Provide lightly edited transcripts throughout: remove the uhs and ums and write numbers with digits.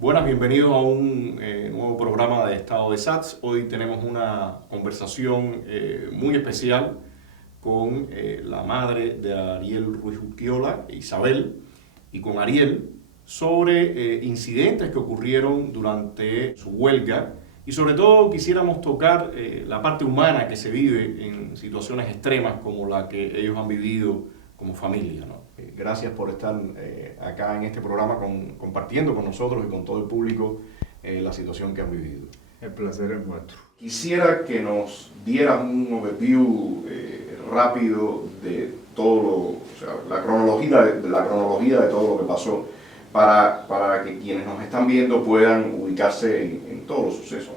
Buenas, bienvenidos a un nuevo programa de Estado de SATS. Hoy tenemos una conversación muy especial con la madre de Ariel Ruiz Urquiola, Isabel, y con Ariel sobre incidentes que ocurrieron durante su huelga y sobre todo quisiéramos tocar la parte humana que se vive en situaciones extremas como la que ellos han vivido como familia, ¿no? Gracias por estar acá en este programa compartiendo con nosotros y con todo el público la situación que han vivido. El placer es nuestro. Quisiera que nos dieras un overview rápido de todo o sea, la cronología de todo lo que pasó para que quienes nos están viendo puedan ubicarse en todos los sucesos.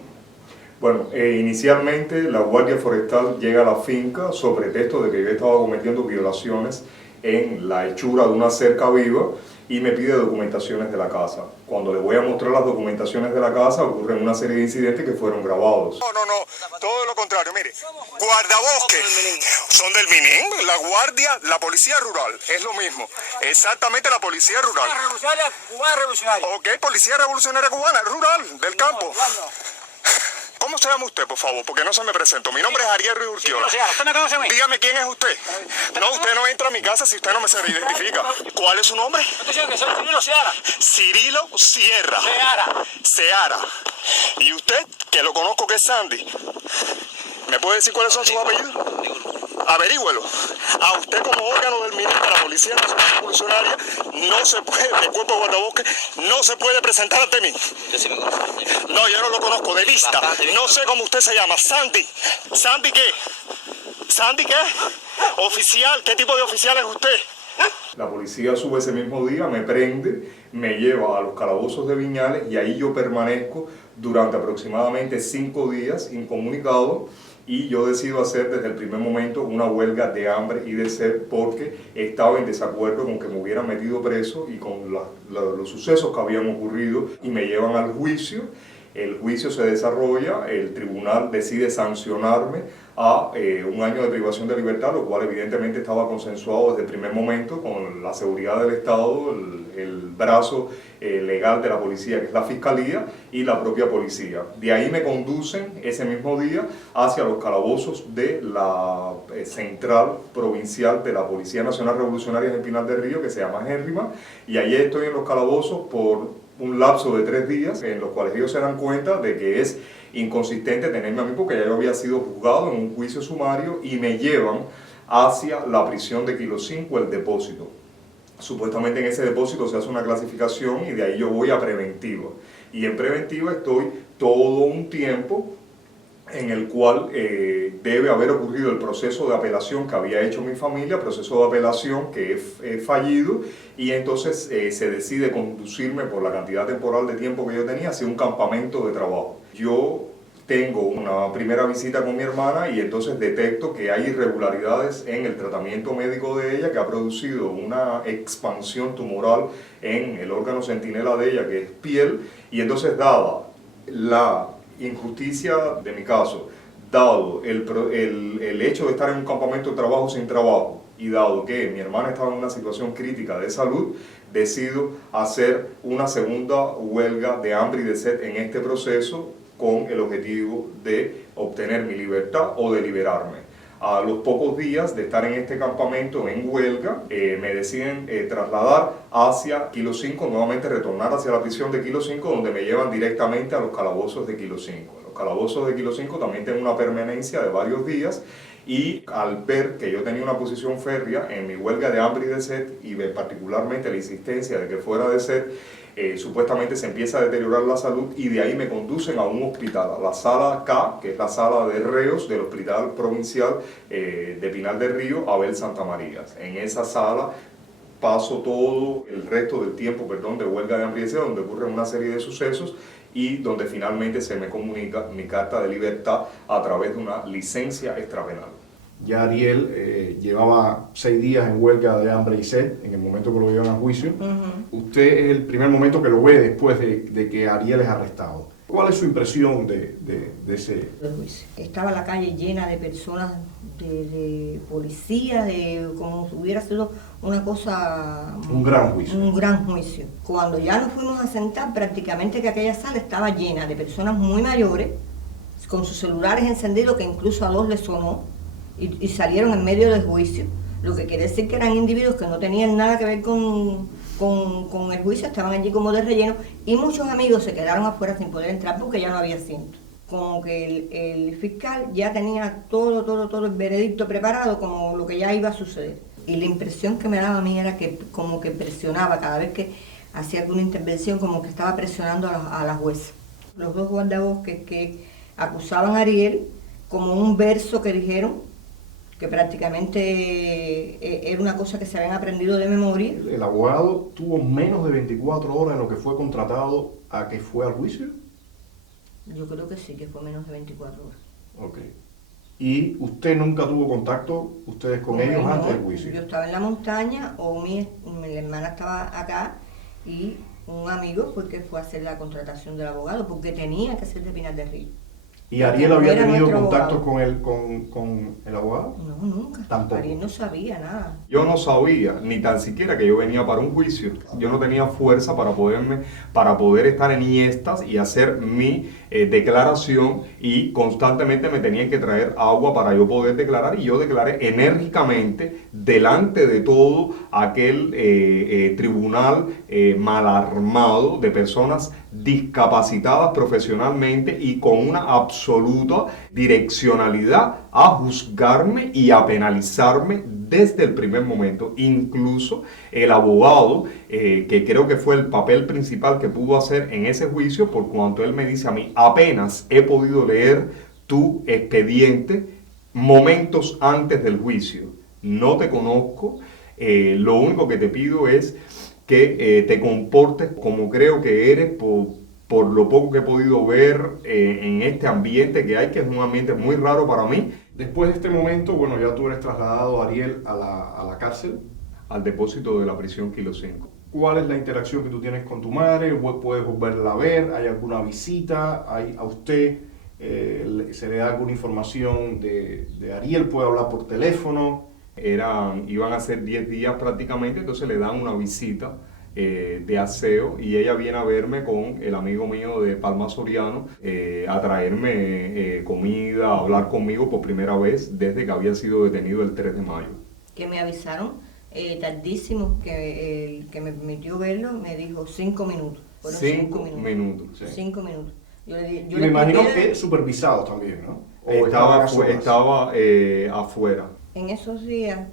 Bueno, inicialmente la Guardia Forestal llega a la finca sobre pretexto de que yo estaba cometiendo violaciones en la hechura de una cerca viva y me pide documentaciones de la casa. Cuando le voy a mostrar las documentaciones de la casa ocurren una serie de incidentes que fueron grabados. No, todo lo contrario, mire, guardabosques son del Minin, la guardia, la policía rural, es lo mismo, exactamente la policía rural. Cubana revolucionaria. Ok, policía revolucionaria cubana, rural, del campo. ¿Cómo se llama usted, por favor? Porque no se me presentó. Mi nombre es Ariel Ruiz Urquiola. ¿Usted me conoce a mí? Dígame quién es usted. No, usted no entra a mi casa si usted no me se identifica. ¿Cuál es su nombre? Yo te digo que soy Cirilo Seara. Cirilo Sierra. Seara. ¿Y usted, que lo conozco que es Sandy? ¿Me puede decir cuáles son sus apellidos? Averígüelo. A usted como órgano del ministro de la Policía Nacional Revolucionaria no se puede, del cuerpo de guardabosques, no se puede presentar ante mí. Yo sí me conozco. No, yo no lo conozco, de vista. No sé cómo usted se llama. Sandy. ¿Sandy qué? ¿Sandy qué? Oficial. ¿Qué tipo de oficial es usted? La policía sube ese mismo día, me prende, me lleva a los calabozos de Viñales y ahí yo permanezco durante aproximadamente 5 días incomunicado y yo decido hacer desde el primer momento una huelga de hambre y de sed porque estaba en desacuerdo con que me hubieran metido preso y con los sucesos que habían ocurrido y me llevan al juicio. El juicio se desarrolla, el tribunal decide sancionarme a 1 año de privación de libertad, lo cual evidentemente estaba consensuado desde el primer momento con la seguridad del Estado, el brazo legal de la policía, que es la Fiscalía, y la propia policía. De ahí me conducen ese mismo día hacia los calabozos de la central provincial de la Policía Nacional Revolucionaria en Pinar del Río, que se llama Hérrima, y allí estoy en los calabozos por un lapso de 3 días en los cuales ellos se dan cuenta de que es inconsistente tenerme a mí porque ya yo había sido juzgado en un juicio sumario y me llevan hacia la prisión de Kilo 5, el depósito. Supuestamente en ese depósito se hace una clasificación y de ahí yo voy a preventiva. Y en preventiva estoy todo un tiempo en el cual debe haber ocurrido el proceso de apelación que había hecho mi familia, proceso de apelación que es fallido, y entonces se decide conducirme por la cantidad temporal de tiempo que yo tenía hacia un campamento de trabajo. Yo tengo una primera visita con mi hermana y entonces detecto que hay irregularidades en el tratamiento médico de ella que ha producido una expansión tumoral en el órgano centinela de ella, que es piel, y entonces dada la injusticia de mi caso, dado el hecho de estar en un campamento de trabajo sin trabajo y dado que mi hermana estaba en una situación crítica de salud, decido hacer una segunda huelga de hambre y de sed en este proceso con el objetivo de obtener mi libertad o de liberarme. A los pocos días de estar en este campamento en huelga, me deciden trasladar hacia Kilo 5, nuevamente retornar hacia la prisión de Kilo 5, donde me llevan directamente a los calabozos de Kilo 5. Los calabozos de Kilo 5 también tienen una permanencia de varios días y al ver que yo tenía una posición férrea en mi huelga de hambre y de sed y particularmente la insistencia de que fuera de sed, supuestamente se empieza a deteriorar la salud y de ahí me conducen a un hospital, a la sala K, que es la sala de reos del Hospital Provincial de Pinar del Río, Abel Santa María. En esa sala paso todo el resto del tiempo, de huelga de hambre y de sed, donde ocurren una serie de sucesos y donde finalmente se me comunica mi carta de libertad a través de una licencia extrapenal. Ya Ariel llevaba 6 días en huelga de hambre y sed en el momento que lo llevan a juicio. Usted es el primer momento que lo ve después de que Ariel es arrestado. ¿Cuál es su impresión de ese? Estaba la calle llena de personas, de policías, como si hubiera sido una cosa... Un gran juicio. Un gran juicio. Cuando ya nos fuimos a sentar, prácticamente que aquella sala estaba llena de personas muy mayores, con sus celulares encendidos, que incluso a dos les sonó, y salieron en medio del juicio, lo que quiere decir que eran individuos que no tenían nada que ver con el juicio, estaban allí como de relleno, y muchos amigos se quedaron afuera sin poder entrar porque ya no había asiento. Como que el fiscal ya tenía todo el veredicto preparado, como lo que ya iba a suceder. Y la impresión que me daba a mí era que como que presionaba, cada vez que hacía alguna intervención, como que estaba presionando a la jueza. Los dos guardabosques que acusaban a Ariel, como un verso que dijeron, que prácticamente era una cosa que se habían aprendido de memoria. ¿El abogado tuvo menos de 24 horas en lo que fue contratado a que fue al juicio? Yo creo que sí, que fue menos de 24 horas. Ok. ¿Y usted nunca tuvo contacto, ustedes con ellos antes del juicio? Yo estaba en la montaña, o mi hermana estaba acá, y un amigo fue que fue a hacer la contratación del abogado, porque tenía que ser de Pinar del Río. ¿Y Ariel había Era tenido nuestro contacto abogado. con el abogado? No, nunca. Tampoco. Ariel no sabía nada. Yo no sabía ni tan siquiera que yo venía para un juicio. Yo no tenía fuerza para poder estar en IESTAS y hacer mi declaración, y constantemente me tenían que traer agua para yo poder declarar, y yo declaré enérgicamente delante de todo aquel tribunal mal armado de personas discapacitadas profesionalmente y con una absoluta direccionalidad a juzgarme y a penalizarme desde el primer momento. Incluso el abogado, que creo que fue el papel principal que pudo hacer en ese juicio, por cuanto él me dice a mí: apenas he podido leer tu expediente momentos antes del juicio, no te conozco, lo único que te pido es que te comportes como creo que eres, por lo poco que he podido ver en este ambiente que hay, que es un ambiente muy raro para mí. Después de este momento, bueno, ya tú eres trasladado, Ariel, a la cárcel. Al depósito de la prisión Kilo 5. ¿Cuál es la interacción que tú tienes con tu madre? ¿Puedes volverla a ver? ¿Hay alguna visita? ¿A usted se le da alguna información de Ariel? ¿Puede hablar por teléfono? Iban a ser 10 días prácticamente, entonces le dan una visita de aseo, y ella viene a verme con el amigo mío de Palma Soriano, a traerme comida, a hablar conmigo por primera vez desde que había sido detenido el 3 de mayo. Que me avisaron tardísimo, que el que me permitió verlo me dijo 5 minutos. Fueron 5 minutos. Sí. 5 minutos. Yo y me imagino que supervisados también, ¿no? Estaba afuera. En esos días,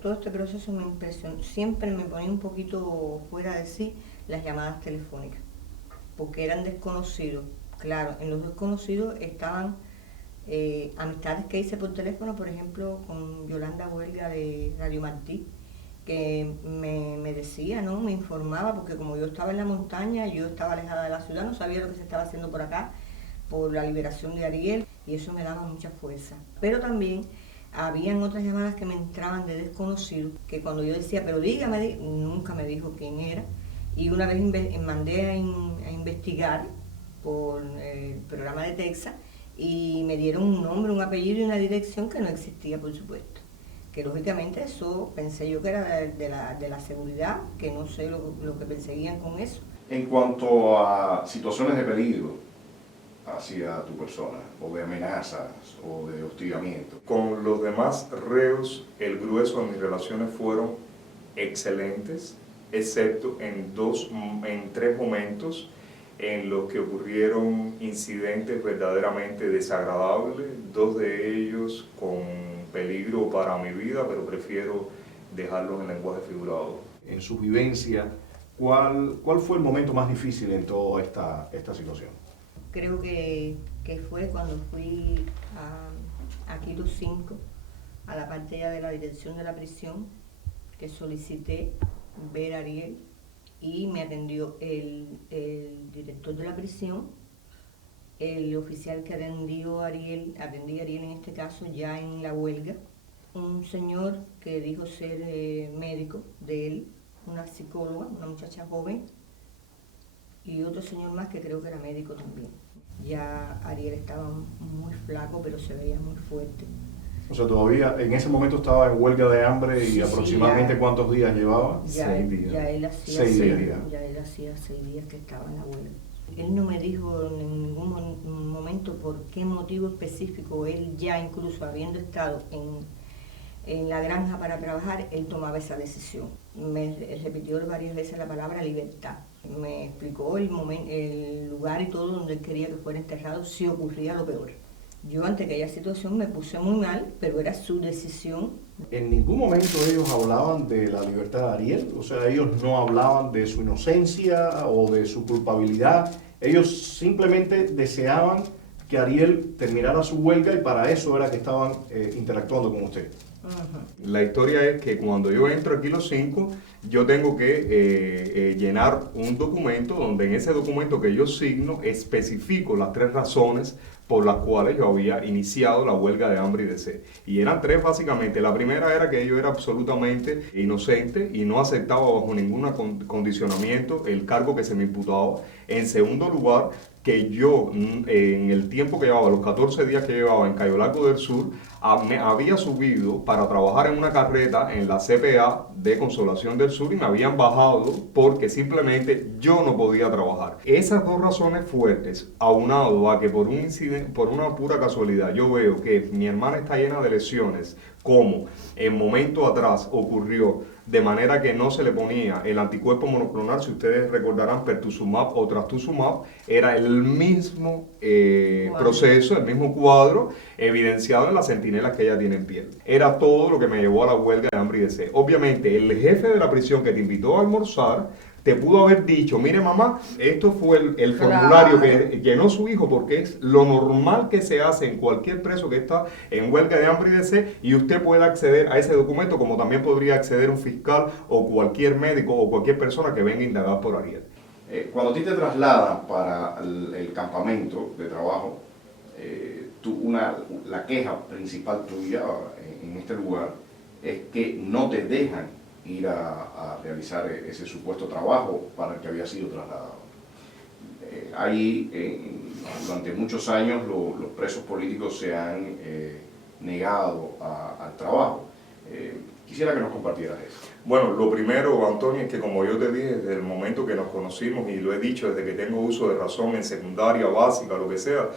todo este proceso me impresionó. Siempre me ponía un poquito fuera de sí las llamadas telefónicas, porque eran desconocidos. Claro, en los desconocidos estaban amistades que hice por teléfono, por ejemplo, con Yolanda Huelga de Radio Martí, que me decía, ¿no? Me informaba, porque como yo estaba en la montaña, yo estaba alejada de la ciudad, no sabía lo que se estaba haciendo por acá, por la liberación de Ariel, y eso me daba mucha fuerza. Pero también habían otras llamadas que me entraban de desconocidos, que cuando yo decía, pero dígame, nunca me dijo quién era, y una vez mandé a investigar por el programa de Texas, y me dieron un nombre, un apellido y una dirección que no existía, por supuesto. Que lógicamente eso pensé yo que era de la seguridad, que no sé lo que perseguían con eso. En cuanto a situaciones de peligro hacia tu persona, o de amenazas, o de hostigamiento. Con los demás reos, el grueso de mis relaciones fueron excelentes, excepto en 3 momentos en los que ocurrieron incidentes verdaderamente desagradables, 2 de ellos con peligro para mi vida, pero prefiero dejarlos en lenguaje figurado. En su vivencia, ¿cuál fue el momento más difícil en toda esta situación? Creo que fue cuando fui a Kilo 5, a la parte ya de la dirección de la prisión, que solicité ver a Ariel, y me atendió el director de la prisión, el oficial que atendía a Ariel en este caso ya en la huelga, un señor que dijo ser médico de él, una psicóloga, una muchacha joven, y otro señor más que creo que era médico también. Ya Ariel estaba muy flaco, pero se veía muy fuerte. O sea, todavía en ese momento estaba en huelga de hambre y Sí, aproximadamente ya. ¿cuántos días llevaba? Ya, 6 días. ya él hacía 6 seis- días. ya él hacía 6 días que estaba en la huelga. Él no me dijo en ningún momento por qué motivo específico, él ya incluso habiendo estado en la granja para trabajar, él tomaba esa decisión. Me repitió varias veces la palabra libertad. Me explicó el lugar y todo donde él quería que fuera enterrado si ocurría lo peor. Yo ante aquella situación me puse muy mal, pero era su decisión. En ningún momento ellos hablaban de la libertad de Ariel, o sea, ellos no hablaban de su inocencia o de su culpabilidad, ellos simplemente deseaban que Ariel terminara su huelga y para eso era que estaban interactuando con usted. La historia es que cuando yo entro a Kilo 5, yo tengo que llenar un documento donde en ese documento que yo signo especifico las 3 razones por las cuales yo había iniciado la huelga de hambre y de sed. Y eran 3 básicamente. La primera era que yo era absolutamente inocente y no aceptaba bajo ningún condicionamiento el cargo que se me imputaba. En segundo lugar, que yo en el tiempo que llevaba, los 14 días que llevaba en Cayo Largo del Sur, me había subido para trabajar en una carreta en la CPA de Consolación del Sur y me habían bajado porque simplemente yo no podía trabajar. Esas 2 razones fuertes, aunado a que por un incidente, por una pura casualidad, yo veo que mi hermana está llena de lesiones, como en momento atrás ocurrió, de manera que no se le ponía el anticuerpo monoclonal, si ustedes recordarán, pertuzumab o trastuzumab, era el mismo proceso, el mismo cuadro, evidenciado en las centinelas que ella tiene en piel. Era todo lo que me llevó a la huelga de hambre y de sed. Obviamente, el jefe de la prisión que te invitó a almorzar, te pudo haber dicho, mire mamá, esto fue el formulario que llenó su hijo porque es lo normal que se hace en cualquier preso que está en huelga de hambre y de sed y usted puede acceder a ese documento como también podría acceder un fiscal o cualquier médico o cualquier persona que venga a indagar por Ariel. Cuando a ti te trasladan para el campamento de trabajo, la queja principal tuya en este lugar es que no te dejan ir a realizar ese supuesto trabajo para el que había sido trasladado. Durante muchos años los presos políticos se han negado al trabajo. Quisiera que nos compartieras eso. Bueno, lo primero, Antonio, es que como yo te dije, desde el momento que nos conocimos, y lo he dicho desde que tengo uso de razón en secundaria, básica, lo que sea,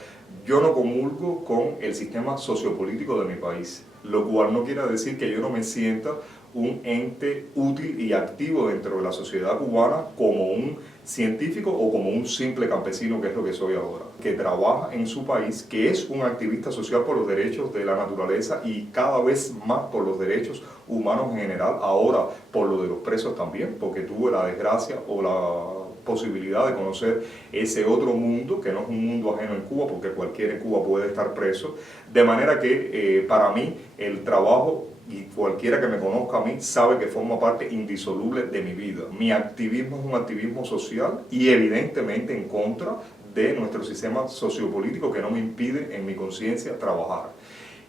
yo no comulgo con el sistema sociopolítico de mi país, lo cual no quiere decir que yo no me sienta un ente útil y activo dentro de la sociedad cubana como un científico o como un simple campesino, que es lo que soy ahora, que trabaja en su país, que es un activista social por los derechos de la naturaleza y cada vez más por los derechos humanos en general, ahora por lo de los presos también, porque tuve la desgracia o la posibilidad de conocer ese otro mundo, que no es un mundo ajeno en Cuba, porque cualquiera en Cuba puede estar preso, de manera que para mí el trabajo, y cualquiera que me conozca a mí sabe que forma parte indisoluble de mi vida. Mi activismo es un activismo social y evidentemente en contra de nuestro sistema sociopolítico que no me impide en mi conciencia trabajar.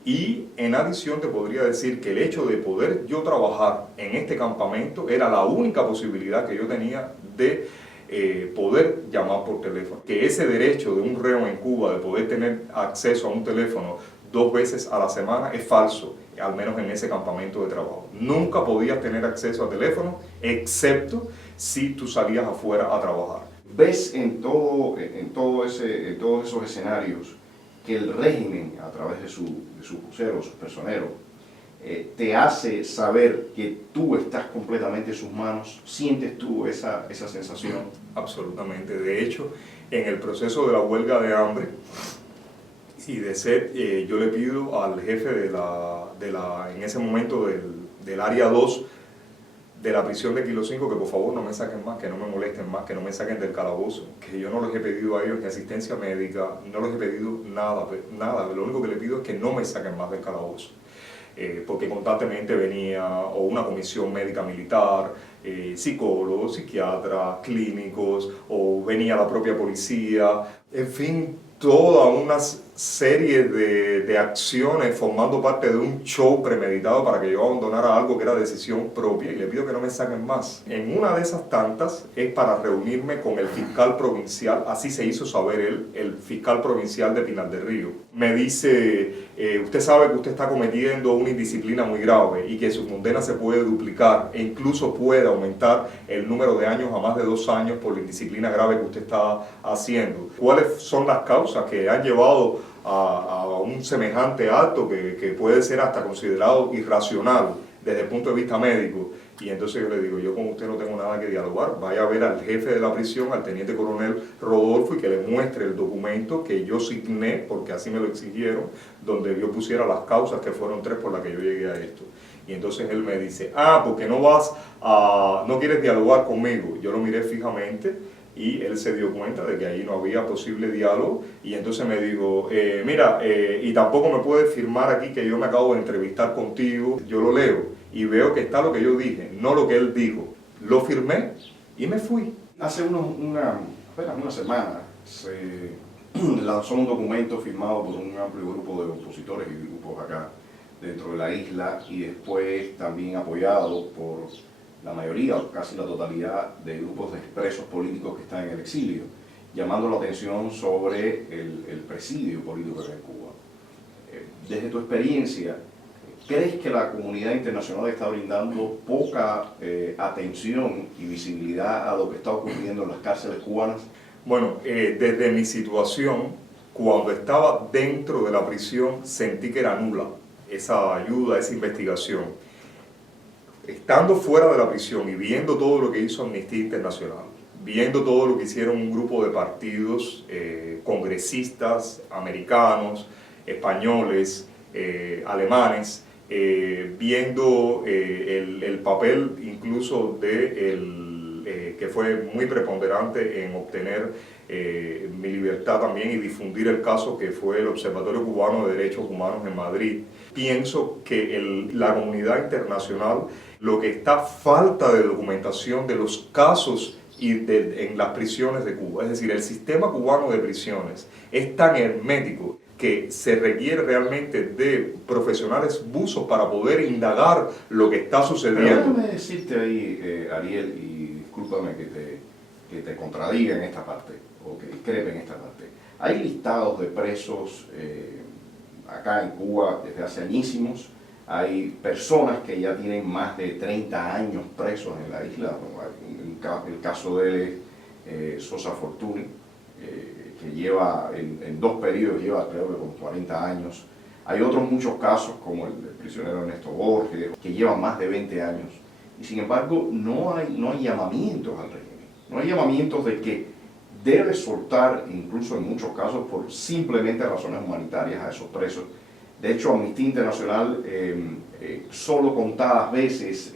Y en adición te podría decir que el hecho de poder yo trabajar en este campamento era la única posibilidad que yo tenía de poder llamar por teléfono. Que ese derecho de un reo en Cuba de poder tener acceso a un teléfono 2 veces a la semana es falso, al menos en ese campamento de trabajo. Nunca podías tener acceso a teléfono, excepto si tú salías afuera a trabajar. ¿Ves en todos esos escenarios que el régimen, a través de sus voceros, sus personeros, te hace saber que tú estás completamente en sus manos? ¿Sientes tú esa sensación? Absolutamente. De hecho, en el proceso de la huelga de hambre y de sed, yo le pido al jefe en ese momento del área 2 de la prisión de Kilo 5 que por favor no me saquen más, que no me molesten más, que no me saquen del calabozo, que yo no les he pedido a ellos ni asistencia médica, no les he pedido nada, lo único que les pido es que no me saquen más del calabozo. Porque constantemente venía o una comisión médica militar, psicólogos, psiquiatras, clínicos, o venía la propia policía, en fin, toda serie de acciones formando parte de un show premeditado para que yo abandonara algo que era decisión propia, y le pido que no me saquen más. En una de esas tantas es para reunirme con el fiscal provincial, así se hizo saber él, el fiscal provincial de Pinar del Río. Me dice, usted sabe que usted está cometiendo una indisciplina muy grave y que su condena se puede duplicar e incluso puede aumentar el número de años a más de 2 años por la indisciplina grave que usted está haciendo. ¿Cuáles son las causas que han llevado a un semejante acto que puede ser hasta considerado irracional desde el punto de vista médico? Y entonces yo le digo, yo con usted no tengo nada que dialogar, vaya a ver al jefe de la prisión, al teniente coronel Rodolfo, y que le muestre el documento que yo signé, porque así me lo exigieron, donde yo pusiera las causas, que fueron 3 por las que yo llegué a esto. Y entonces él me dice, porque no quieres dialogar conmigo. Yo lo miré fijamente y él se dio cuenta de que ahí no había posible diálogo, y entonces me dijo, mira, y tampoco me puedes firmar aquí que yo me acabo de entrevistar contigo. Yo lo leo y veo que está lo que yo dije, no lo que él dijo. Lo firmé y me fui. Hace apenas una semana se lanzó un documento firmado por un amplio grupo de opositores y grupos acá dentro de la isla, y después también apoyado por la mayoría o casi la totalidad de grupos de presos políticos que están en el exilio, llamando la atención sobre el presidio político en Cuba. Desde tu experiencia, ¿crees que la comunidad internacional está brindando poca atención y visibilidad a lo que está ocurriendo en las cárceles cubanas? Bueno, desde mi situación, cuando estaba dentro de la prisión, sentí que era nula esa ayuda, esa investigación. Estando fuera de la prisión y viendo todo lo que hizo Amnistía Internacional, viendo todo lo que hicieron un grupo de partidos, congresistas americanos, españoles, alemanes, viendo el papel incluso que fue muy preponderante en obtener mi libertad también y difundir el caso, que fue el Observatorio Cubano de Derechos Humanos en Madrid. Pienso que la comunidad internacional, lo que está falta de documentación de los casos en las prisiones de Cuba, es decir, el sistema cubano de prisiones es tan hermético que se requiere realmente de profesionales buzos para poder indagar lo que está sucediendo. Pero déjame decirte ahí, Ariel, y discúlpame que te contradiga en esta parte, o que discrepe en esta parte. Hay listados de presos acá en Cuba desde hace añísimos. Hay personas que ya tienen más de 30 años presos en la isla. El caso de Sosa Fortuny, que lleva en 2 periodos, lleva creo que como 40 años. Hay otros muchos casos, como el prisionero Ernesto Borges, que lleva más de 20 años. Y sin embargo, no hay llamamientos al régimen. No hay llamamientos de que debe soltar, incluso en muchos casos, por simplemente razones humanitarias a esos presos. De hecho, Amnistía Internacional solo contadas veces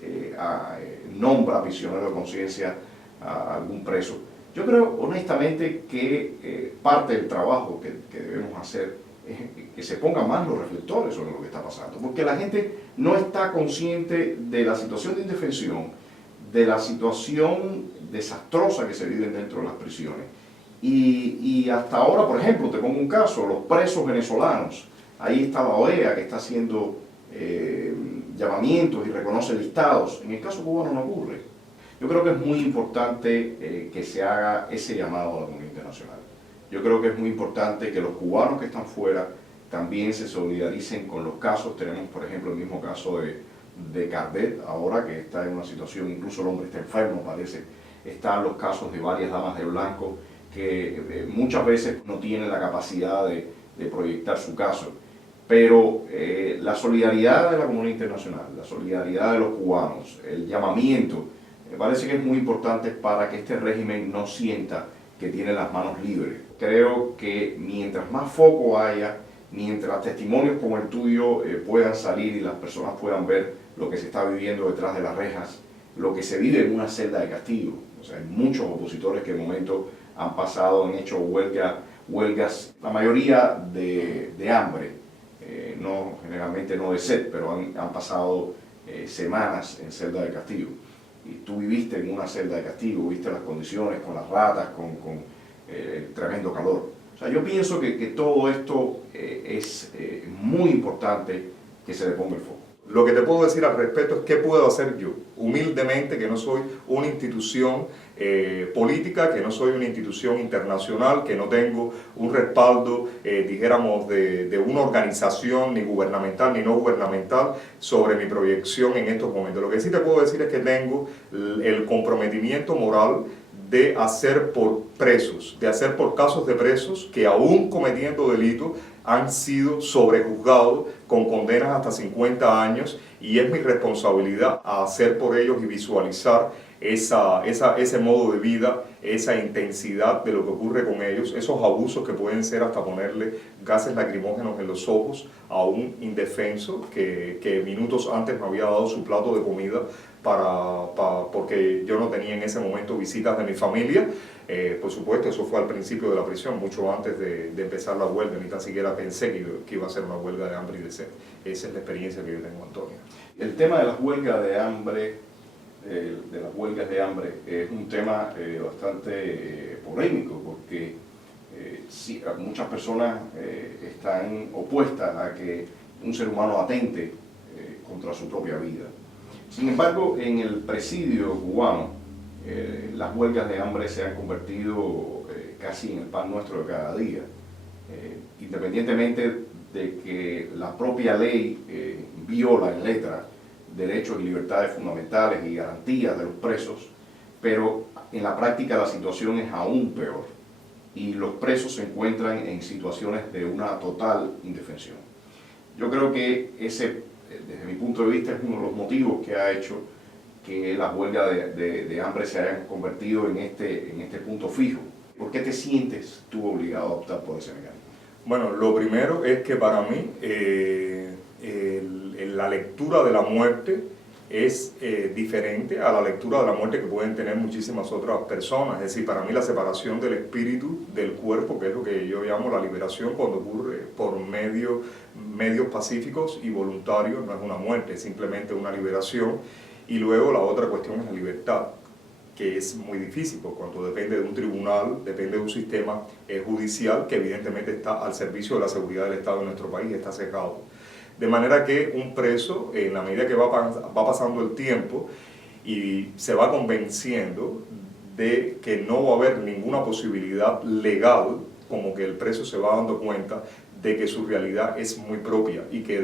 nombra prisionero de conciencia a algún preso. Yo creo honestamente que parte del trabajo que debemos hacer es que se pongan más los reflectores sobre lo que está pasando, porque la gente no está consciente de la situación de indefensión, de la situación desastrosa que se vive dentro de las prisiones. Y hasta ahora, por ejemplo, te pongo un caso, los presos venezolanos. Ahí está la OEA, que está haciendo llamamientos y reconoce listados. En el caso cubano no ocurre. Yo creo que es muy importante que se haga ese llamado a la comunidad internacional. Yo creo que es muy importante que los cubanos que están fuera también se solidaricen con los casos. Tenemos, por ejemplo, el mismo caso de Cardet, ahora que está en una situación, incluso el hombre está enfermo, parece. Están los casos de varias damas de blanco que muchas veces no tienen la capacidad de proyectar su caso. Pero la solidaridad de la comunidad internacional, la solidaridad de los cubanos, el llamamiento, me parece que es muy importante para que este régimen no sienta que tiene las manos libres. Creo que mientras más foco haya, mientras testimonios como el tuyo puedan salir y las personas puedan ver lo que se está viviendo detrás de las rejas, lo que se vive en una celda de castigo. O sea, hay muchos opositores que de momento han pasado, han hecho huelgas, la mayoría de hambre, generalmente no de sed, pero han pasado semanas en celda de castigo. Y tú viviste en una celda de castigo, viste las condiciones con las ratas, con el tremendo calor. O sea, yo pienso que todo esto es muy importante que se le ponga el foco. Lo que te puedo decir al respecto es qué puedo hacer yo, humildemente, que no soy una institución política, que no soy una institución internacional, que no tengo un respaldo, dijéramos, de una organización ni gubernamental ni no gubernamental sobre mi proyección en estos momentos. Lo que sí te puedo decir es que tengo el comprometimiento moral de hacer por presos, de hacer por casos de presos que aún cometiendo delitos han sido sobrejuzgados con condenas hasta 50 años, y es mi responsabilidad hacer por ellos y visualizar ese modo de vida, esa intensidad de lo que ocurre con ellos, esos abusos que pueden ser hasta ponerle gases lacrimógenos en los ojos a un indefenso que minutos antes me había dado su plato de comida porque yo no tenía en ese momento visitas de mi familia. Por supuesto, eso fue al principio de la prisión, mucho antes de empezar la huelga, ni tan siquiera pensé que iba a ser una huelga de hambre y de sed. Esa es la experiencia que yo tengo, Antonio. El tema de las huelgas de hambre, es un tema bastante polémico, porque sí, muchas personas están opuestas a que un ser humano atente contra su propia vida. Sin embargo, en el presidio cubano, las huelgas de hambre se han convertido casi en el pan nuestro de cada día, independientemente de que la propia ley viola en letra derechos y libertades fundamentales y garantías de los presos, pero en la práctica la situación es aún peor y los presos se encuentran en situaciones de una total indefensión. Yo creo que ese, desde mi punto de vista, es uno de los motivos que ha hecho que las huelgas de hambre se hayan convertido en este punto fijo. ¿Por qué te sientes tú obligado a optar por ese mecanismo? Bueno, lo primero es que para mí la lectura de la muerte es diferente a la lectura de la muerte que pueden tener muchísimas otras personas. Es decir, para mí la separación del espíritu del cuerpo, que es lo que yo llamo la liberación, cuando ocurre por medios pacíficos y voluntarios, no es una muerte, es simplemente una liberación. Y luego la otra cuestión es la libertad, que es muy difícil, porque cuando depende de un tribunal, depende de un sistema judicial que evidentemente está al servicio de la seguridad del Estado en nuestro país, está cerrado. De manera que un preso, en la medida que va pasando el tiempo y se va convenciendo de que no va a haber ninguna posibilidad legal, como que el preso se va dando cuenta de que su realidad es muy propia y que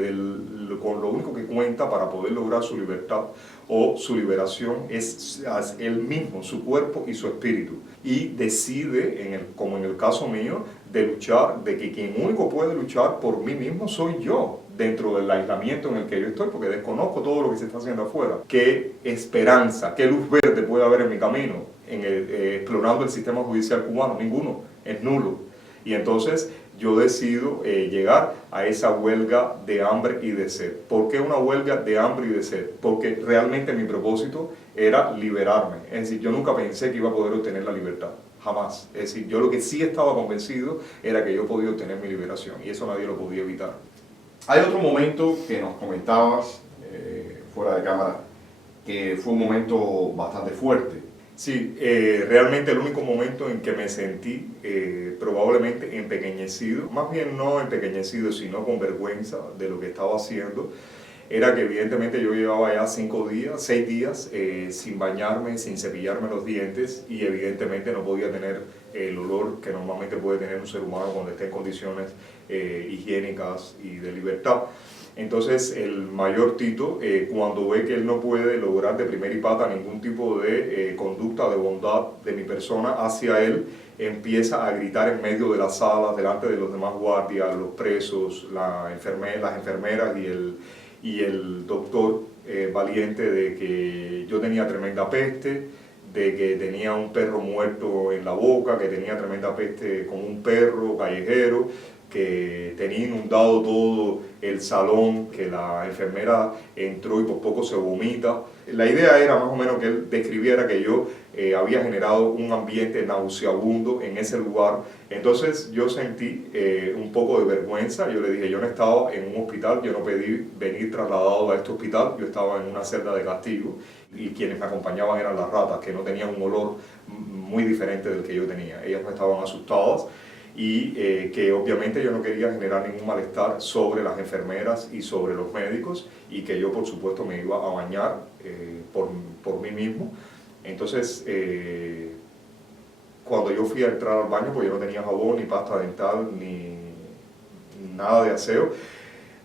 con lo único que cuenta para poder lograr su libertad o su liberación es él mismo, su cuerpo y su espíritu. Y decide, como en el caso mío, de luchar, de que quien único puede luchar por mí mismo soy yo, dentro del aislamiento en el que yo estoy, porque desconozco todo lo que se está haciendo afuera. ¿Qué esperanza, qué luz verde puede haber en mi camino, explorando el sistema judicial cubano? Ninguno, es nulo. Y entonces yo decido llegar a esa huelga de hambre y de sed. ¿Por qué una huelga de hambre y de sed? Porque realmente mi propósito era liberarme. Es decir, yo nunca pensé que iba a poder obtener la libertad. Jamás. Es decir, yo lo que sí estaba convencido era que yo podía obtener mi liberación, y eso nadie lo podía evitar. Hay otro momento que nos comentabas fuera de cámara, que fue un momento bastante fuerte. Sí, realmente el único momento en que me sentí probablemente empequeñecido, más bien no empequeñecido, sino con vergüenza de lo que estaba haciendo, era que evidentemente yo llevaba ya 6 días sin bañarme, sin cepillarme los dientes, y evidentemente no podía tener el olor que normalmente puede tener un ser humano cuando está en condiciones higiénicas y de libertad. Entonces el mayor Tito, cuando ve que él no puede lograr de primera y pata ningún tipo de conducta de bondad de mi persona hacia él, empieza a gritar en medio de la sala, delante de los demás guardias, los presos, las enfermeras y el doctor valiente, de que yo tenía tremenda peste, de que tenía un perro muerto en la boca, que tenía tremenda peste como un perro callejero, que tenía inundado todo el salón, que la enfermera entró y por poco se vomita. La idea era más o menos que él describiera que yo había generado un ambiente nauseabundo en ese lugar. Entonces yo sentí un poco de vergüenza. Yo le dije, yo no estaba en un hospital, yo no pedí venir trasladado a este hospital, yo estaba en una celda de castigo, y quienes me acompañaban eran las ratas, que no tenían un olor muy diferente del que yo tenía. Ellas no estaban asustadas. y que obviamente yo no quería generar ningún malestar sobre las enfermeras y sobre los médicos, y que yo por supuesto me iba a bañar por mí mismo. Entonces cuando yo fui a entrar al baño, pues yo no tenía jabón, ni pasta dental, ni nada de aseo,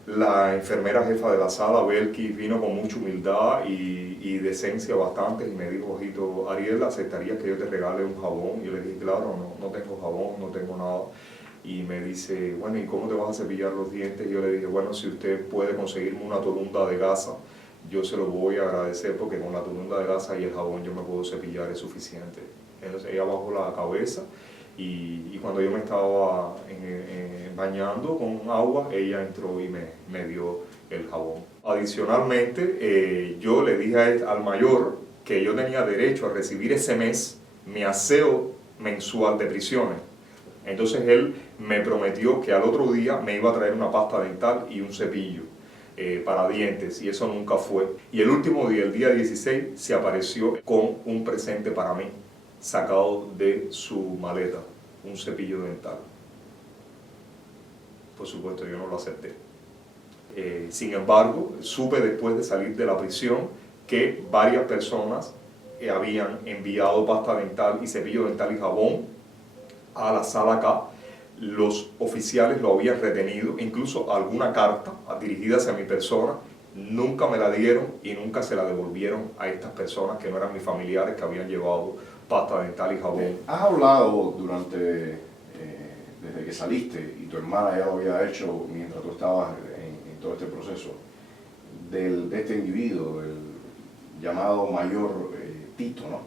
la enfermera jefa de la sala, Belki, vino con mucha humildad y decencia bastante y me dijo: ojito, Ariel, ¿aceptarías que yo te regale un jabón? Y yo le dije: claro, no tengo jabón, no tengo nada. Y me dice: bueno, ¿y cómo te vas a cepillar los dientes? Y yo le dije: bueno, si usted puede conseguirme una torunda de gasa, yo se lo voy a agradecer, porque con la torunda de gasa y el jabón yo me puedo cepillar, es suficiente. Entonces ella bajó la cabeza y cuando yo me estaba bañando con agua, ella entró y me dio el jabón. Adicionalmente, yo le dije al mayor que yo tenía derecho a recibir ese mes mi aseo mensual de prisiones. Entonces él me prometió que al otro día me iba a traer una pasta dental y un cepillo para dientes, y eso nunca fue. Y el último día, el día 16, se apareció con un presente para mí, sacado de su maleta, un cepillo dental. Por supuesto, yo no lo acepté. Sin embargo, supe después de salir de la prisión que varias personas habían enviado pasta dental y cepillo dental y jabón a la sala K. Los oficiales lo habían retenido, incluso alguna carta dirigida hacia mi persona, nunca me la dieron y nunca se la devolvieron a estas personas que no eran mis familiares, que habían llevado pasta dental y jabón. ¿Has hablado desde que saliste, y tu hermana ya lo había hecho mientras tú estabas en todo este proceso, de este individuo, el llamado mayor Tito, ¿no?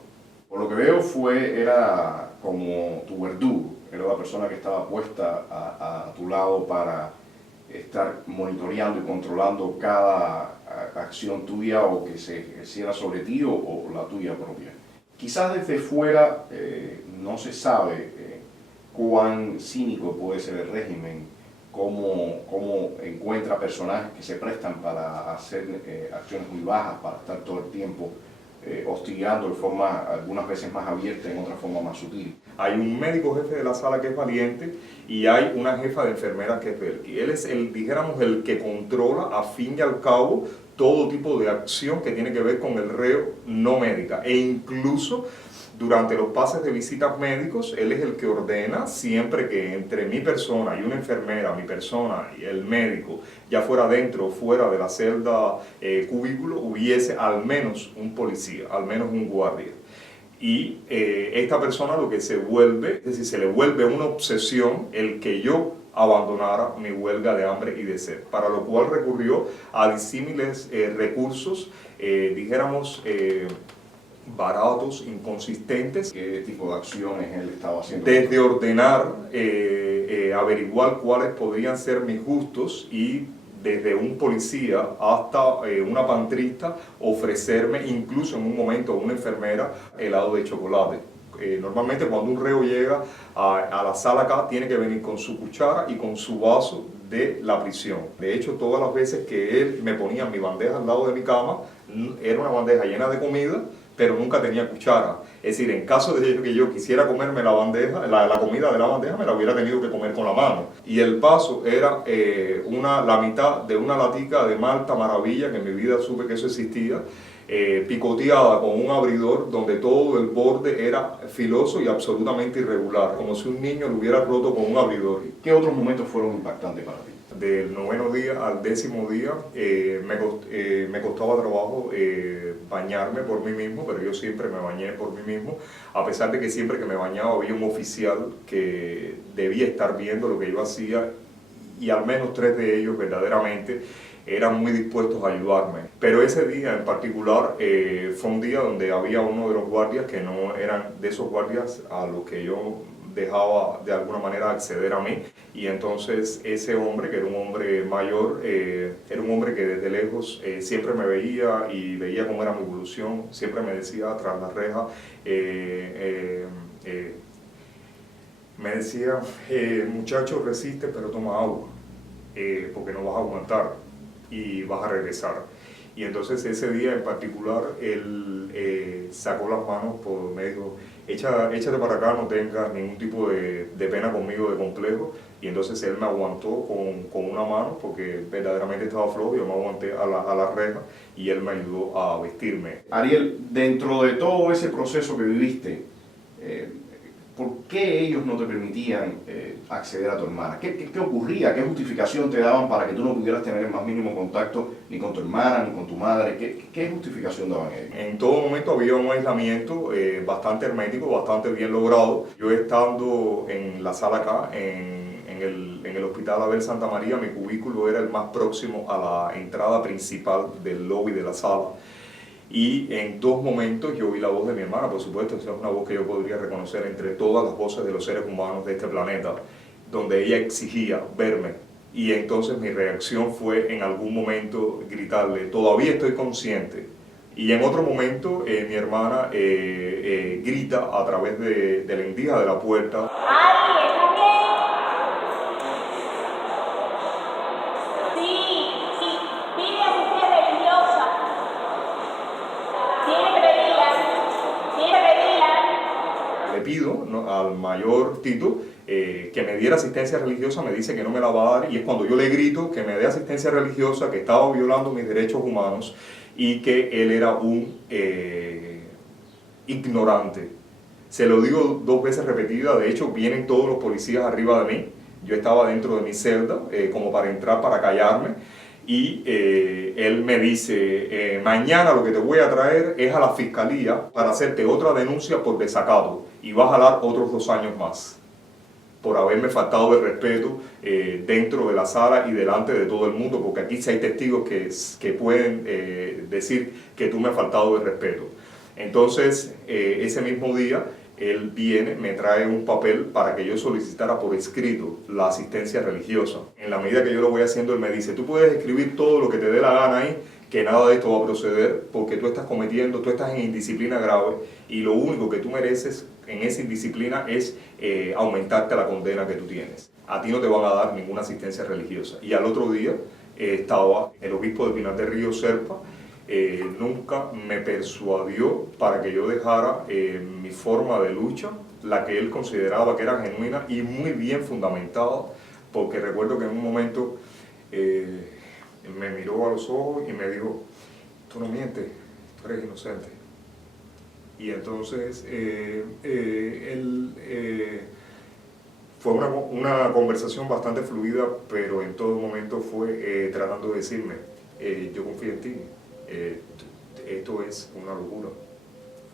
Por lo que veo era como tu verdugo, era la persona que estaba puesta a tu lado para estar monitoreando y controlando cada acción tuya, o que se ejerciera sobre ti o la tuya propia. Quizás desde fuera no se sabe cuán cínico puede ser el régimen, cómo encuentra personajes que se prestan para hacer acciones muy bajas, para estar todo el tiempo hostigando de forma algunas veces más abierta, en otra forma más sutil. Hay un médico jefe de la sala que es Valiente, y hay una jefa de enfermeras que es Belki. Él es el que controla a fin y al cabo todo tipo de acción que tiene que ver con el reo no médica, e incluso durante los pases de visitas médicos, él es el que ordena siempre que entre mi persona y una enfermera, mi persona y el médico, ya fuera dentro o fuera de la celda cubículo, hubiese al menos un policía, al menos un guardia. Y esta persona lo que se vuelve, es decir, se le vuelve una obsesión el que yo abandonara mi huelga de hambre y de sed, para lo cual recurrió a disímiles recursos, dijéramos, baratos, inconsistentes. ¿Qué tipo de acciones él estaba haciendo? Desde ordenar, averiguar cuáles podrían ser mis gustos, y desde un policía hasta una pantrista ofrecerme, incluso en un momento una enfermera, helado de chocolate. Normalmente cuando un reo llega a la sala acá, tiene que venir con su cuchara y con su vaso de la prisión. De hecho, todas las veces que él me ponía mi bandeja al lado de mi cama, era una bandeja llena de comida, pero nunca tenía cuchara. Es decir, en caso de que yo quisiera comerme la bandeja, la comida de la bandeja, me la hubiera tenido que comer con la mano. Y el vaso era la mitad de una latica de Malta Maravilla, que en mi vida supe que eso existía, picoteada con un abridor donde todo el borde era filoso y absolutamente irregular, como si un niño lo hubiera roto con un abridor. ¿Qué otros momentos fueron impactantes para ti? Del 9º día al 10º día me costaba trabajo bañarme por mí mismo, pero yo siempre me bañé por mí mismo, a pesar de que siempre que me bañaba había un oficial que debía estar viendo lo que yo hacía, y al menos 3 de ellos verdaderamente eran muy dispuestos a ayudarme. Pero ese día en particular fue un día donde había uno de los guardias que no eran de esos guardias a los que yo dejaba de alguna manera acceder a mí, y entonces ese hombre, que era un hombre mayor, era un hombre que desde lejos siempre me veía y veía cómo era mi evolución, siempre me decía tras la reja, me decía, muchacho, resiste pero toma agua, porque no vas a aguantar y vas a regresar. Y entonces ese día en particular él sacó las manos, me dijo, échate para acá, no tengas ningún tipo de pena conmigo, de complejo. Y entonces él me aguantó con una mano porque verdaderamente estaba flojo, yo me aguanté a la reja y él me ayudó a vestirme. Ariel, dentro de todo ese proceso que viviste, ¿por qué ellos no te permitían acceder a tu hermana? ¿Qué ocurría? ¿Qué justificación te daban para que tú no pudieras tener el más mínimo contacto ni con tu hermana ni con tu madre? ¿Qué justificación daban ellos? En todo momento había un aislamiento bastante hermético, bastante bien logrado. Yo estando en la sala acá, en el Hospital Abel Santa María, mi cubículo era el más próximo a la entrada principal del lobby de la sala. Y en 2 momentos yo oí la voz de mi hermana, por supuesto, esa es una voz que yo podría reconocer entre todas las voces de los seres humanos de este planeta, donde ella exigía verme. Y entonces mi reacción fue en algún momento gritarle, todavía estoy consciente. Y en otro momento mi hermana grita a través de la endija de la puerta. ¡Ari, está bien! Sí, pide asistencia religiosa. Tiene que pedirla. Le pido, ¿no?, al mayor Tito que me diera asistencia religiosa, me dice que no me la va a dar y es cuando yo le grito que me dé asistencia religiosa, que estaba violando mis derechos humanos y que él era un ignorante. Se lo digo 2 veces repetida, de hecho vienen todos los policías arriba de mí, yo estaba dentro de mi celda como para entrar, para callarme. Y él me dice, mañana lo que te voy a traer es a la fiscalía para hacerte otra denuncia por desacato y vas a jalar otros 2 años más por haberme faltado de respeto dentro de la sala y delante de todo el mundo, porque aquí sí hay testigos que pueden decir que tú me has faltado de respeto. Entonces, ese mismo día, él viene, me trae un papel para que yo solicitara por escrito la asistencia religiosa. En la medida que yo lo voy haciendo, él me dice, tú puedes escribir todo lo que te dé la gana ahí, que nada de esto va a proceder porque tú estás en indisciplina grave y lo único que tú mereces en esa indisciplina es aumentarte la condena que tú tienes. A ti no te van a dar ninguna asistencia religiosa. Y al otro día estaba el obispo de Pinar del Río, Serpa, nunca me persuadió para que yo dejara mi forma de lucha, la que él consideraba que era genuina y muy bien fundamentada, porque recuerdo que en un momento me miró a los ojos y me dijo, tú no mientes, tú eres inocente. Y entonces fue una conversación bastante fluida, pero en todo momento fue tratando de decirme, yo confío en ti. Esto es una locura,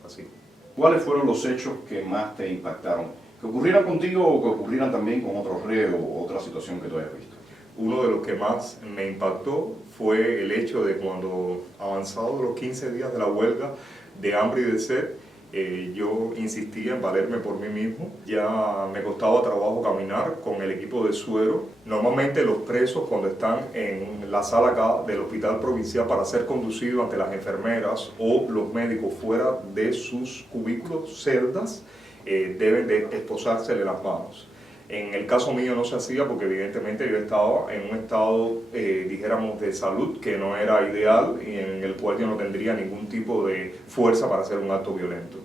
así. ¿Cuáles fueron los hechos que más te impactaron? ¿Que ocurrieran contigo o que ocurrieran también con otro reo o otra situación que tú hayas visto? Uno de los que más me impactó fue el hecho de cuando, avanzados los 15 días de la huelga de hambre y de sed, yo insistía en valerme por mí mismo. Ya me costaba trabajo caminar con el equipo de suero. Normalmente los presos, cuando están en la sala acá del hospital provincial para ser conducidos ante las enfermeras o los médicos fuera de sus cubículos, celdas, deben de esposársele las manos. En el caso mío no se hacía porque evidentemente yo estaba en un estado, dijéramos, de salud que no era ideal y en el cual yo no tendría ningún tipo de fuerza para hacer un acto violento.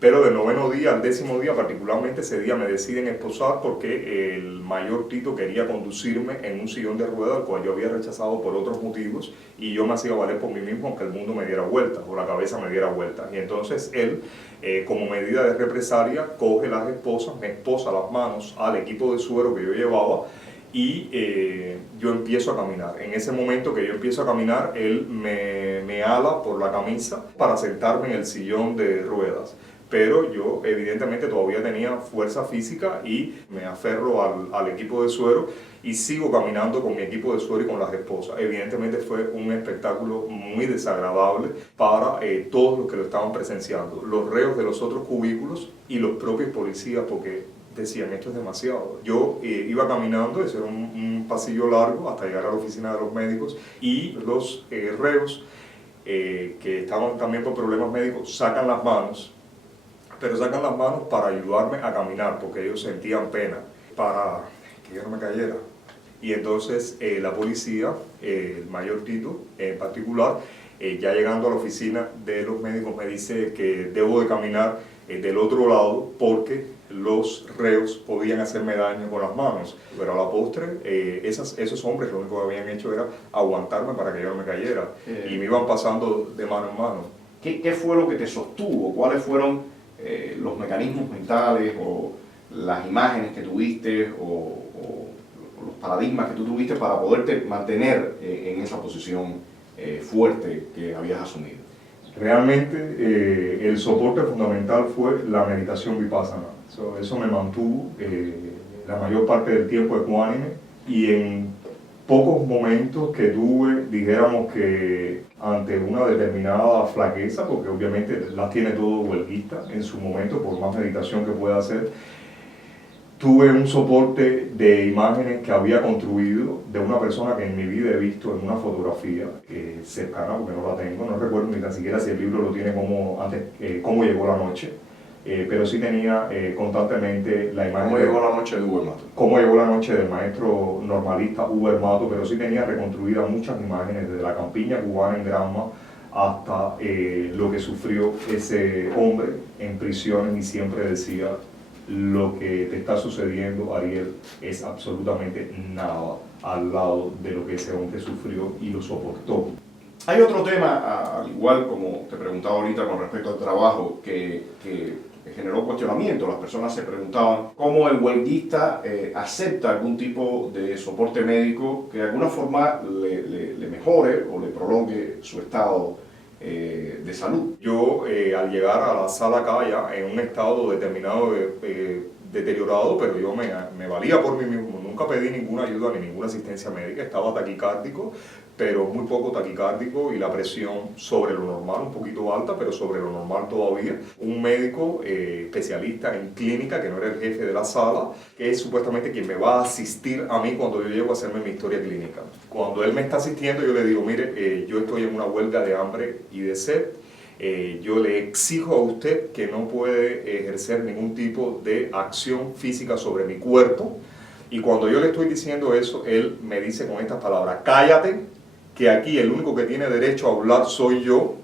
Pero del 9º día al 10º día, particularmente ese día, me deciden esposar porque el mayor Tito quería conducirme en un sillón de ruedas, el cual yo había rechazado por otros motivos, y yo me hacía valer por mí mismo aunque el mundo me diera vueltas o la cabeza me diera vueltas. Y entonces él, como medida de represalia, coge las esposas, me esposa las manos al equipo de suero que yo llevaba y yo empiezo a caminar. En ese momento que yo empiezo a caminar, él me ala por la camisa para sentarme en el sillón de ruedas. Pero yo evidentemente todavía tenía fuerza física y me aferro al equipo de suero y sigo caminando con mi equipo de suero y con las esposas. Evidentemente fue un espectáculo muy desagradable para todos los que lo estaban presenciando, los reos de los otros cubículos y los propios policías, porque decían, esto es demasiado. Yo iba caminando, ese era un pasillo largo hasta llegar a la oficina de los médicos, y los reos que estaban también por problemas médicos sacan las manos, pero sacan las manos para ayudarme a caminar, porque ellos sentían pena, para que yo no me cayera. Y entonces la policía, el mayor Tito en particular, Ya llegando a la oficina de los médicos me dice que debo de caminar del otro lado porque los reos podían hacerme daño con las manos. Pero a la postre, esos hombres lo único que habían hecho era aguantarme para que yo no me cayera. Y me iban pasando de mano en mano. ¿Qué fue lo que te sostuvo? ¿Cuáles fueron los mecanismos mentales o las imágenes que tuviste o los paradigmas que tú tuviste para poderte mantener en esa posición fuerte que habías asumido? Realmente el soporte fundamental fue la meditación vipassana. Eso me mantuvo la mayor parte del tiempo ecuánime, y en pocos momentos que tuve, dijéramos que ante una determinada flaqueza, porque obviamente las tiene todo huelguista en su momento, por más meditación que pueda hacer, tuve un soporte de imágenes que había construido de una persona que en mi vida he visto en una fotografía cercana, porque no la tengo, no recuerdo ni tan siquiera si el libro lo tiene cómo llegó la noche, pero sí tenía constantemente la imagen. ¿Cómo llegó la noche de Uber Mato? Cómo llegó la noche del maestro normalista Uber Mato, pero sí tenía reconstruidas muchas imágenes desde la campiña cubana en Granma hasta lo que sufrió ese hombre en prisiones, y siempre decía: lo que te está sucediendo, Ariel, es absolutamente nada al lado de lo que ese hombre sufrió y lo soportó. Hay otro tema, al igual como te preguntaba ahorita con respecto al trabajo, que generó cuestionamiento. Las personas se preguntaban cómo el huelguista acepta algún tipo de soporte médico que de alguna forma le mejore o le prolongue su estado de salud. Yo al llegar a la sala Calla en un estado determinado deteriorado, pero yo me valía por mí mismo, nunca pedí ninguna ayuda ni ninguna asistencia médica, estaba taquicárdico, pero muy poco taquicárdico, y la presión sobre lo normal, un poquito alta, pero sobre lo normal todavía. Un médico especialista en clínica, que no era el jefe de la sala, que es supuestamente quien me va a asistir a mí cuando yo llego a hacerme mi historia clínica. Cuando él me está asistiendo, yo le digo: mire, yo estoy en una huelga de hambre y de sed. Yo le exijo a usted que no puede ejercer ningún tipo de acción física sobre mi cuerpo. Y cuando yo le estoy diciendo eso, él me dice con estas palabras: cállate, que aquí el único que tiene derecho a hablar soy yo,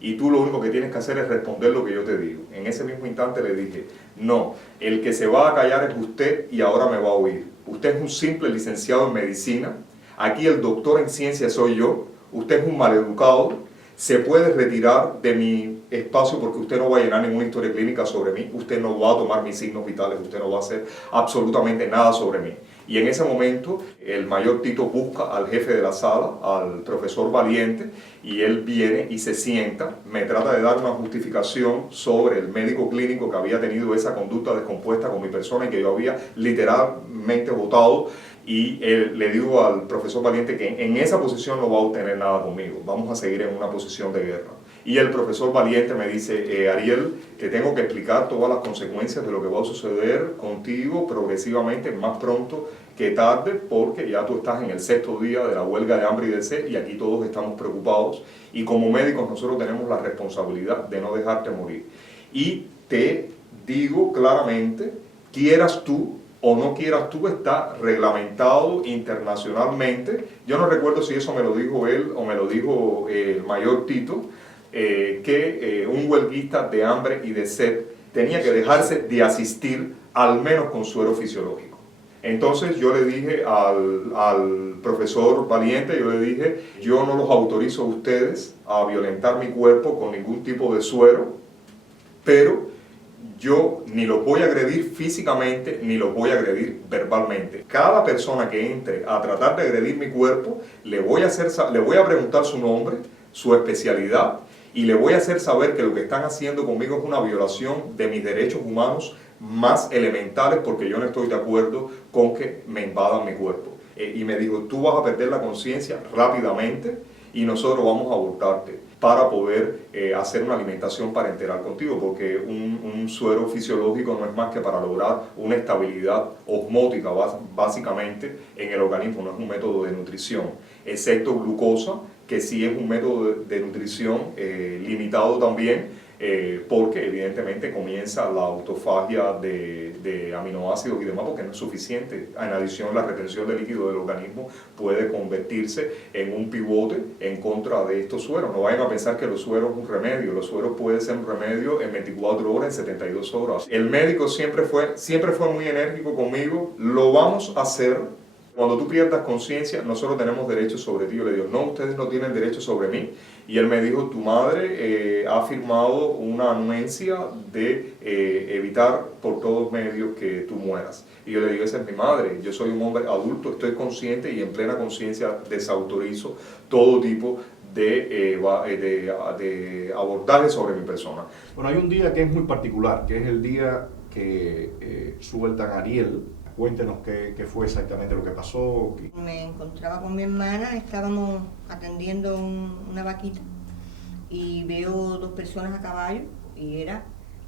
y tú lo único que tienes que hacer es responder lo que yo te digo. En ese mismo instante le dije: no, el que se va a callar es usted, y ahora me va a oír. Usted es un simple licenciado en medicina, aquí el doctor en ciencia soy yo, usted es un maleducado, se puede retirar de mi espacio porque usted no va a llenar ninguna historia clínica sobre mí, usted no va a tomar mis signos vitales, usted no va a hacer absolutamente nada sobre mí. Y en ese momento el mayor Tito busca al jefe de la sala, al profesor Valiente, y él viene y se sienta, me trata de dar una justificación sobre el médico clínico que había tenido esa conducta descompuesta con mi persona y que yo había literalmente votado. Y le digo al profesor Valiente que en esa posición no va a obtener nada conmigo, vamos a seguir en una posición de guerra. Y el profesor Valiente me dice: Ariel, te tengo que explicar todas las consecuencias de lo que va a suceder contigo progresivamente, más pronto que tarde, porque ya tú estás en el 6º día de la huelga de hambre y de sed, y aquí todos estamos preocupados, y como médicos nosotros tenemos la responsabilidad de no dejarte morir. Y te digo claramente, quieras tú o no quieras tú, está reglamentado internacionalmente. Yo no recuerdo si eso me lo dijo él o me lo dijo el mayor Tito, que un huelguista de hambre y de sed tenía que dejarse de asistir al menos con suero fisiológico. Entonces yo le dije al profesor Valiente, yo le dije: yo no los autorizo a ustedes a violentar mi cuerpo con ningún tipo de suero, pero yo ni los voy a agredir físicamente ni los voy a agredir verbalmente. Cada persona que entre a tratar de agredir mi cuerpo, le voy a preguntar su nombre, su especialidad, y le voy a hacer saber que lo que están haciendo conmigo es una violación de mis derechos humanos más elementales, porque yo no estoy de acuerdo con que me invadan mi cuerpo. Y me dijo: tú vas a perder la conciencia rápidamente y nosotros vamos a abortarte para poder hacer una alimentación parenteral contigo, porque un suero fisiológico no es más que para lograr una estabilidad osmótica básicamente en el organismo, no es un método de nutrición, excepto glucosa, que sí es un método de nutrición limitado también, porque evidentemente comienza la autofagia de aminoácidos y demás, porque no es suficiente. En adición, la retención de líquido del organismo puede convertirse en un pivote en contra de estos sueros. No vayan a pensar que los sueros es un remedio. Los sueros pueden ser un remedio en 24 horas, en 72 horas. El médico siempre fue muy enérgico conmigo. Lo vamos a hacer. Cuando tú pierdas conciencia, nosotros tenemos derechos sobre ti. Yo le digo, no, ustedes no tienen derechos sobre mí. Y él me dijo, tu madre ha firmado una anuencia de evitar por todos medios que tú mueras. Y yo le digo, esa es mi madre, yo soy un hombre adulto, estoy consciente y en plena conciencia desautorizo todo tipo de abordaje sobre mi persona. Bueno, hay un día que es muy particular, que es el día que sueltan a Ariel. Cuéntenos qué fue exactamente lo que pasó. Me encontraba con mi hermana, estábamos atendiendo una vaquita y veo dos personas a caballo y era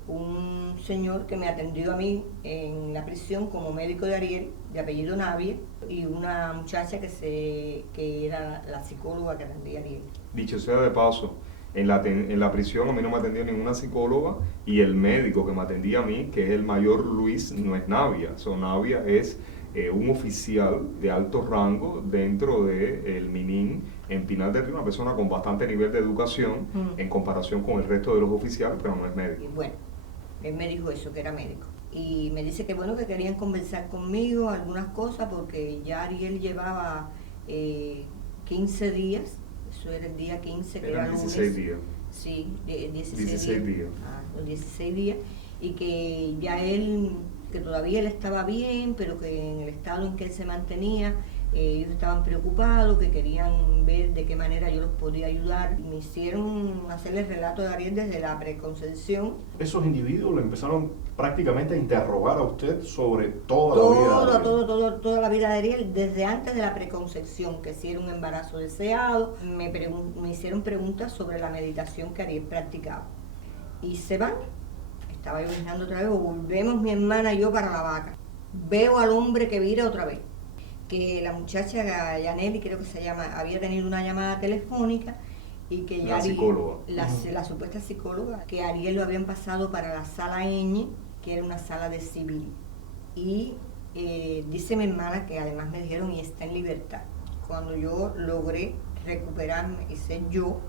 un señor que me atendió a mí en la prisión como médico de Ariel, de apellido Navia, y una muchacha que era la psicóloga que atendía a Ariel. Dicho sea de paso, en la prisión a mí no me atendió ninguna psicóloga y el médico que me atendía a mí, que es el mayor Luis, no es Navia. Navia es un oficial de alto rango dentro del MININ en Pinar del Río, una persona con bastante nivel de educación en comparación con el resto de los oficiales, pero no es médico. Y bueno, él me dijo eso, que era médico. Y me dice que bueno, que querían conversar conmigo algunas cosas porque ya Ariel llevaba 15 días. Eso era el día 15, que era lunes. 16 días. Sí, 16 días. Los 16 días. Y que ya él, que todavía él estaba bien, pero que en el estado en que él se mantenía, ellos estaban preocupados, que querían ver de qué manera yo los podía ayudar. Me hicieron hacerle el relato de Ariel desde la preconcepción. Esos individuos le empezaron prácticamente a interrogar a usted sobre toda la vida de Ariel. Toda la vida de Ariel, desde antes de la preconcepción, que si era un embarazo deseado. Me hicieron preguntas sobre la meditación que Ariel practicaba. Y se van. Estaba yo vigilando otra vez, volvemos mi hermana y yo para la vaca. Veo al hombre que vira otra vez. Que la muchacha Yaneli, creo que se llama, había tenido una llamada telefónica y que ya la supuesta psicóloga, que a Ariel lo habían pasado para la sala Ñ, que era una sala de civil. Y dice mi hermana que además me dijeron y está en libertad. Cuando yo logré recuperarme y ser yo,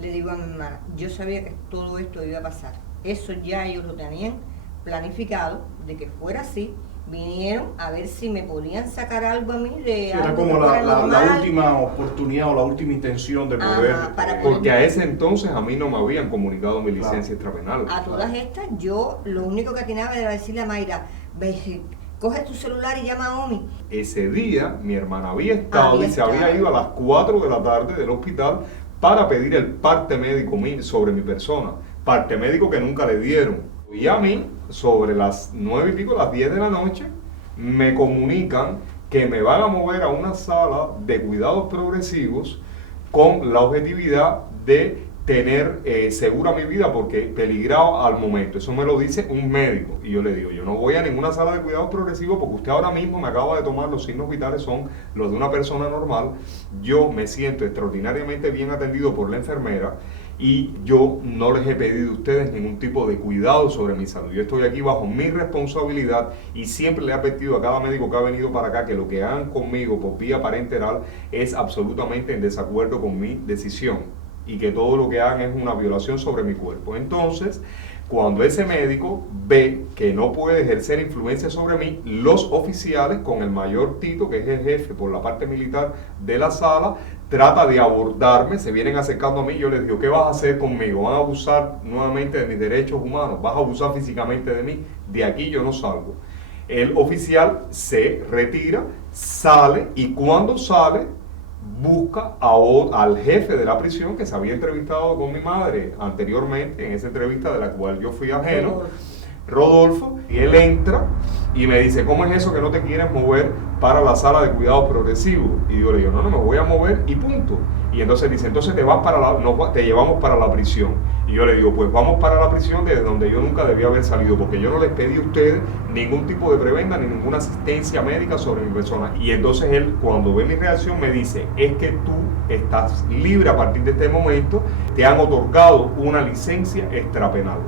le digo a mi hermana, yo sabía que todo esto iba a pasar. Eso ya ellos lo tenían planificado, de que fuera así. Vinieron a ver si me podían sacar algo a mí de era algo como la última última oportunidad o la última intención de poder... Porque a ese entonces a mí no me habían comunicado mi licencia extrapenal. A todas estas, yo lo único que atinaba era decirle a Mayra, ve, coge tu celular y llama a Omi. Ese día mi hermana había estado y se había ido a las 4 de la tarde del hospital para pedir el parte médico sobre mi persona. Parte médico que nunca le dieron. Y a mí, sobre las 9 y pico, las 10 de la noche, me comunican que me van a mover a una sala de cuidados progresivos con la objetividad de tener segura mi vida porque peligraba al momento. Eso me lo dice un médico. Y yo le digo, yo no voy a ninguna sala de cuidados progresivos porque usted ahora mismo me acaba de tomar los signos vitales, son los de una persona normal. Yo me siento extraordinariamente bien atendido por la enfermera y yo no les he pedido a ustedes ningún tipo de cuidado sobre mi salud. Yo estoy aquí bajo mi responsabilidad y siempre le he advertido a cada médico que ha venido para acá que lo que hagan conmigo por vía parenteral es absolutamente en desacuerdo con mi decisión y que todo lo que hagan es una violación sobre mi cuerpo. Entonces, cuando ese médico ve que no puede ejercer influencia sobre mí, los oficiales, con el mayor Tito, que es el jefe por la parte militar de la sala, trata de abordarme, se vienen acercando a mí, yo les digo, ¿qué vas a hacer conmigo? ¿Van a abusar nuevamente de mis derechos humanos? ¿Vas a abusar físicamente de mí? De aquí yo no salgo. El oficial se retira, sale y cuando sale, busca al jefe de la prisión que se había entrevistado con mi madre anteriormente en esa entrevista de la cual yo fui ajeno, Rodolfo, y él entra y me dice, ¿cómo es eso que no te quieres mover para la sala de cuidados progresivos? Y yo le digo, no me voy a mover y punto. Y entonces dice, entonces te llevamos para la prisión. Y yo le digo, pues vamos para la prisión desde donde yo nunca debía haber salido, porque yo no les pedí a ustedes ningún tipo de prebenda ni ninguna asistencia médica sobre mi persona. Y entonces él, cuando ve mi reacción, me dice, es que tú estás libre a partir de este momento, te han otorgado una licencia extrapenal.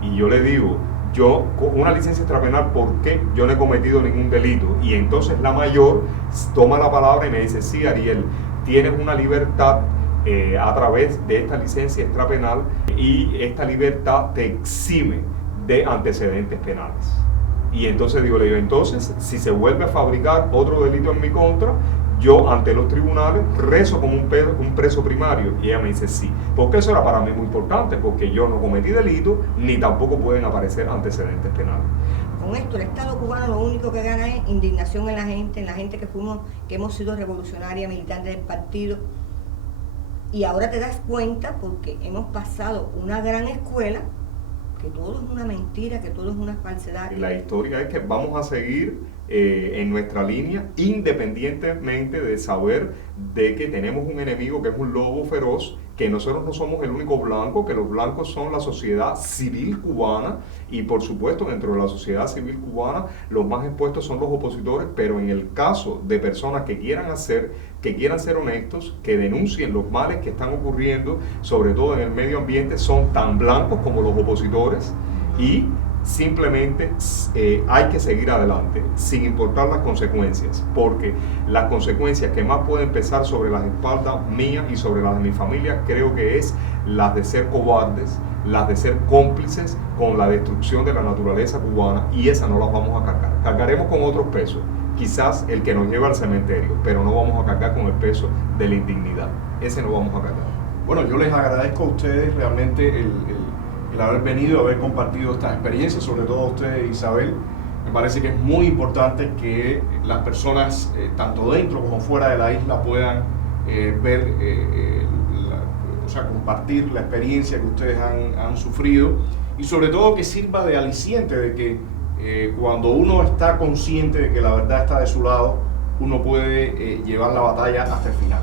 Y yo le digo, yo, una licencia extrapenal, porque yo no he cometido ningún delito. Y entonces la mayor toma la palabra y me dice, sí, Ariel, tienes una libertad a través de esta licencia extrapenal y esta libertad te exime de antecedentes penales. Y entonces digo, entonces, si se vuelve a fabricar otro delito en mi contra, yo ante los tribunales rezo como un preso primario. Y ella me dice sí, porque eso era para mí muy importante, porque yo no cometí delito, ni tampoco pueden aparecer antecedentes penales. Con esto el Estado cubano lo único que gana es indignación en la gente que hemos sido revolucionarias, militantes del partido. Y ahora te das cuenta, porque hemos pasado una gran escuela, que todo es una mentira, que todo es una falsedad. La historia es que vamos a seguir en nuestra línea, independientemente de saber de que tenemos un enemigo que es un lobo feroz, que nosotros no somos el único blanco, que los blancos son la sociedad civil cubana, y por supuesto dentro de la sociedad civil cubana los más expuestos son los opositores, pero en el caso de personas que quieran ser honestos, que denuncien los males que están ocurriendo, sobre todo en el medio ambiente, son tan blancos como los opositores, y simplemente hay que seguir adelante sin importar las consecuencias, porque las consecuencias que más pueden pesar sobre las espaldas mías y sobre las de mi familia creo que es las de ser cobardes, las de ser cómplices con la destrucción de la naturaleza cubana, y esa no las vamos a cargar. Cargaremos con otros pesos, quizás el que nos lleva al cementerio, pero no vamos a cargar con el peso de la indignidad. Ese no vamos a cargar. Bueno, yo les agradezco a ustedes realmente el haber venido, haber compartido estas experiencias, sobre todo a ustedes, Isabel. Me parece que es muy importante que las personas, tanto dentro como fuera de la isla, puedan ver, compartir la experiencia que ustedes han sufrido, y sobre todo que sirva de aliciente de que cuando uno está consciente de que la verdad está de su lado, uno puede llevar la batalla hasta el final.